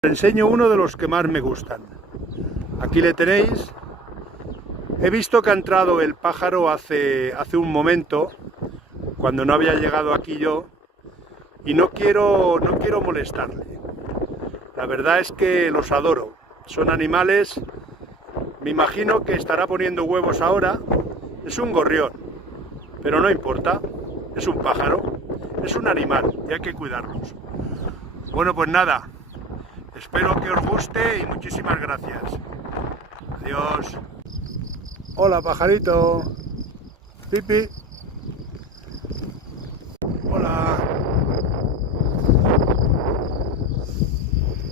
Os enseño uno de los que más me gustan. Aquí le tenéis. He visto que ha entrado el pájaro hace un momento, cuando no había llegado aquí yo, y no quiero molestarle. La verdad es que los adoro. Son animales, me imagino que estará poniendo huevos ahora. Es un gorrión, pero no importa, es un pájaro, es un animal y hay que cuidarlos. Bueno, pues nada. Espero que os guste y muchísimas gracias. Adiós. Hola, pajarito. Pipi.